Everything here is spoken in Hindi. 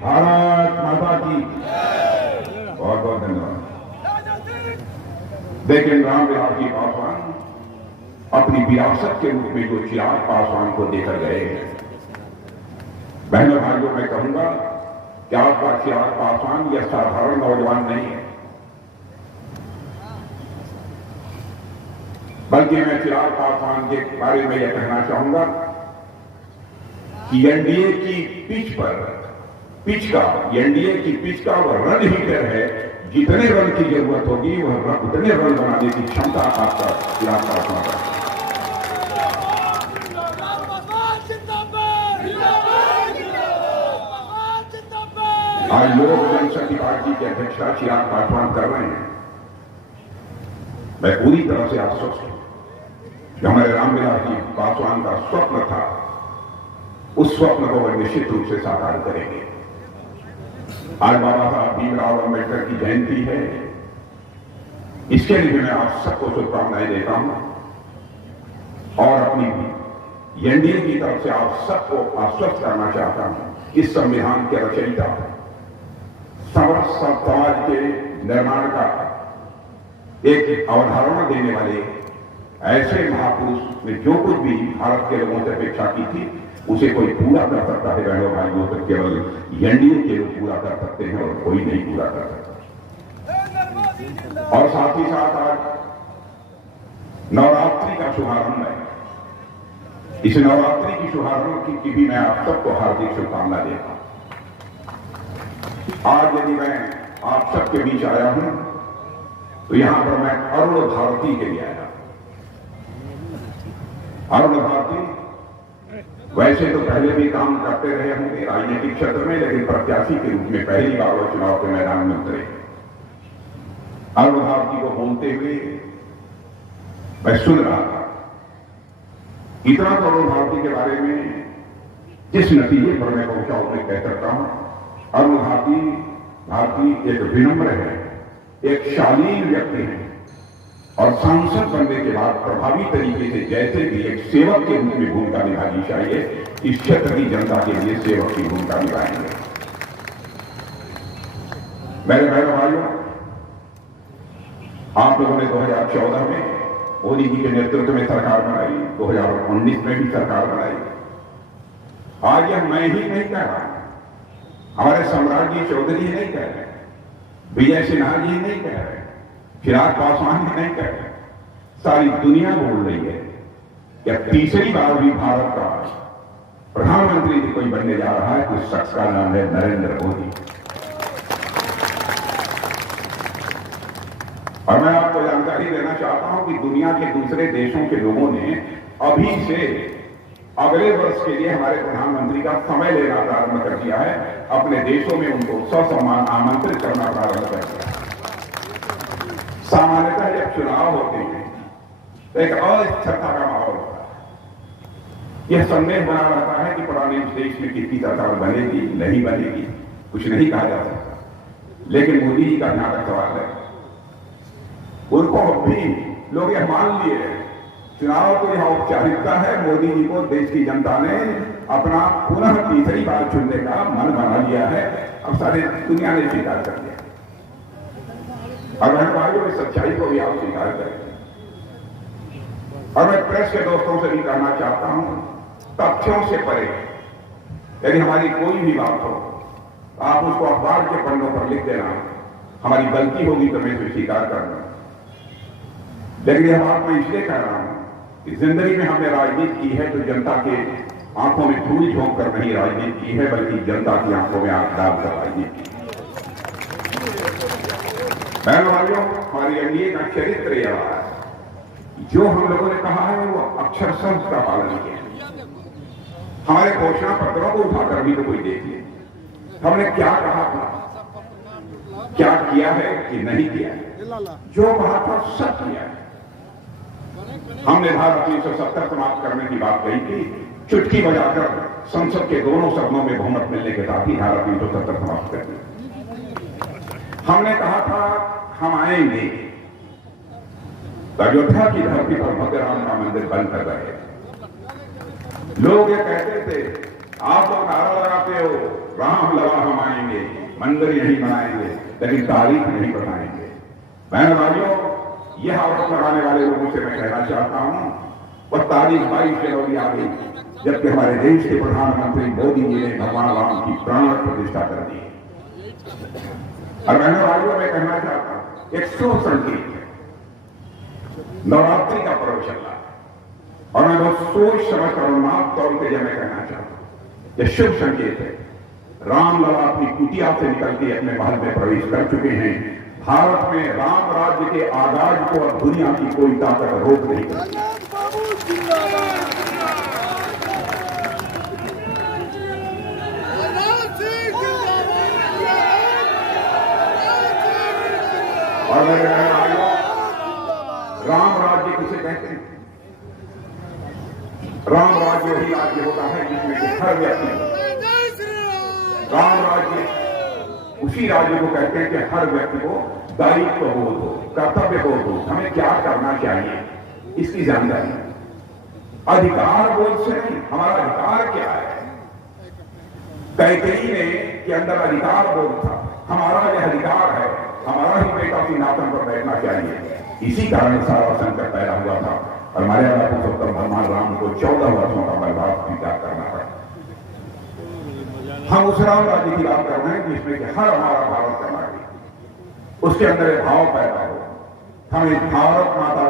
भारत माता की बहुत बहुत धन्यवाद। लेकिन रामविलास जी पासवान अपनी विरासत के रूप में जो चिराग पासवान को देकर गए हैं, बहनों भाइयों मैं कहूंगा कि आपका चिराग पासवान यह साधारण नौजवान नहीं है, बल्कि मैं चिराग पासवान के बारे में यह कहना चाहूंगा कि एनडीए की पिच का वह रन हीटर है। जितने रन की जरूरत होगी वह उतने रन बनाने की क्षमता आपका चिराग पासवान का। आज लोक जनशक्ति पार्टी के अध्यक्षता चिराग पासवान कर रहे हैं। मैं पूरी तरह से आश्वस्त हूं कि हमारे रामविलास जी पासवान का स्वप्न था, उस स्वप्न को वह निश्चित रूप से साकार करेंगे। आज बाबा साहब भीमराव अम्बेडकर की जयंती है, इसके लिए मैं आप सबको शुभकामनाएं देता हूं और अपनी एनडीए की तरफ से आप सबको आश्वस्त करना चाहता हूं कि संविधान के रचयिता, समस्त समाज के निर्माण का एक अवधारणा देने वाले ऐसे महापुरुष ने जो कुछ भी भारत के लोगों से अपेक्षा की थी उसे कोई पूरा कर सकता है। बहनों भाइयों, तो केवल एनडीए के लोग पूरा कर सकते हैं और कोई नहीं पूरा कर सकता। और साथ ही साथ आज नवरात्रि का शुभारंभ है। इस नवरात्रि की शुभारंभ की भी मैं आप सबको हार्दिक शुभकामना देता हूं। आज यदि मैं आप सबके बीच आया हूं तो यहां पर मैं अरुण भारती के लिए आया। अरुण भारती वैसे तो पहले भी काम करते रहे होंगे राजनीतिक क्षेत्र में, लेकिन प्रत्याशी के रूप में पहली बार वो चुनाव के मैदान में उतरे। अरुण भारती को बोलते हुए मैं सुन रहा था। इतना तो अरुण भारती के बारे में जिस नतीजे पर मैं पहुंचा उसमें कह सकता हूं, अरुण भारती एक विनम्र है, एक शालीन व्यक्ति है और सांसद बनने के बाद प्रभावी तरीके से जैसे भी एक सेवक के रूप में भूमिका निभानी चाहिए, इस क्षेत्र की जनता के लिए सेवक की भूमिका निभाएंगे। मेरे बहनों भाइयों, आप लोगों ने 2014 में मोदी जी के नेतृत्व में सरकार बनाई, 2019 में भी सरकार बनाई। आज यह मैं ही नहीं कह रहा, हमारे सम्राट जी चौधरी नहीं कह रहे, विजय सिन्हा जी नहीं कह रहे, चिराग पासवान ही नहीं कह रहे, सारी दुनिया बोल रही है कि तीसरी बार भी भारत का प्रधानमंत्री कोई बनने जा रहा है, उस शख्स का नाम है नरेंद्र मोदी। और मैं आपको जानकारी देना चाहता हूं कि दुनिया के दूसरे देशों के लोगों ने अभी से अगले वर्ष के लिए हमारे प्रधानमंत्री का समय लेना प्रारंभ कर दिया है, अपने देशों में उनको ससम्मान आमंत्रित करना प्रारंभ कर दिया है। सामान्यतः जब चुनाव होते हैं तो एक अस्थिरता का माहौल होता है। यह संदेह बना रहता है कि पुराने देश में कितनी सरकार बनेगी नहीं बनेगी, कुछ नहीं कहा जा सकता। लेकिन मोदी जी का जहां तक सवाल है, उनको भी लोग यह मान लिए चुनाव तो यह औपचारिकता है, मोदी जी को देश की जनता ने अपना पुनः तीसरी बार चुनने का मन बना लिया है, अब सारी दुनिया ने स्वीकार कर लिया। और बहन भाइयों, इस सच्चाई को भी आप स्वीकार करें। और मैं प्रेस के दोस्तों से भी कहना चाहता हूं, तथ्यों से परे यदि हमारी कोई भी बात हो आप उसको अखबार के पन्नों पर लिख देना, हमारी गलती होगी तो मैं इसे स्वीकार करना। लेकिन यह बात मैं इसलिए कह रहा हूं कि जिंदगी में हमने राजनीति की है तो जनता के आंखों में धूल झोंक कर नहीं राजनीति की है, बल्कि जनता की आंखों में आंख डाल कर राजनीति की। बहनों भाइयों, हमारी एनडीए का चरित्र यह रहा है, जो हम लोगों ने कहा है वो अक्षरशः उसका पालन किया। हमारे घोषणा पत्रों को उठाकर भी तो कोई देखिए, हमने क्या कहा था, क्या किया है कि नहीं किया है। जो कहा था सब किया है। हमने धारा 370 समाप्त करने की बात कही थी, चुटकी बजाकर संसद के दोनों सदनों में बहुमत मिलने के साथ ही धारा 370 समाप्त कर दी। हमने कहा था हम आएंगे, अयोध्या की धरती पर भगवान राम का मंदिर बंद कर रहे। लोग ये कहते थे आप लोग नारा लगाते हो राम लगा हम आएंगे, मंदिर यही बनाएंगे, लेकिन तारीख नहीं बताएंगे। बहन भाइयों, यह आरोप लगाने वाले लोगों से मैं कहना चाहता हूं, वह तारीख 22 जनवरी आ गई जबकि हमारे देश के प्रधानमंत्री मोदी जी ने भगवान राम की प्राण प्रतिष्ठा कर दी। और बहन भाइयों, मैं कहना चाहता हूं, एक शुभ संकेत है, नवरात्रि का पर्व चल रहा है और मैं बहुत सोच समझ कर माफ तौर पर यह मैं कहना चाहता हूं, यह शुभ संकेत है। रामलला अपनी कुटिया से निकल के अपने महल में प्रवेश कर चुके हैं। भारत में राम राज्य के आगाज को अब दुनिया की कोई ताकत रोक नहीं सकती। और मैं कहना आया, राम राज्य किसे कहते हैं? राम राज्य वही राज्य होता है जिसमें कि हर व्यक्ति, राम राज्य उसी राज्य को कहते हैं कि हर व्यक्ति को दायित्व बोध हो, कर्तव्य बोध हो, हमें क्या करना चाहिए इसकी जानकारी। अधिकार बोध से नहीं, हमारा अधिकार क्या है। कैकेयी ने के अंदर अधिकार बोध था, हमारा यह अधिकार है, हमारा ही बेटा सिंहासन पर बैठना चाहिए। इसी कारण सारा संकट पैदा हुआ था और मर्यादा पुरुषोत्तम भगवान राम को 14 वर्षों का बर्बाद स्वीकार करना पड़ा। हम उस राम राज्य की बात कर रहे हैं जिसमें कि हर हमारा भारत का नागरिक उसके अंदर भाव पैदा हो, हम इस भारत माता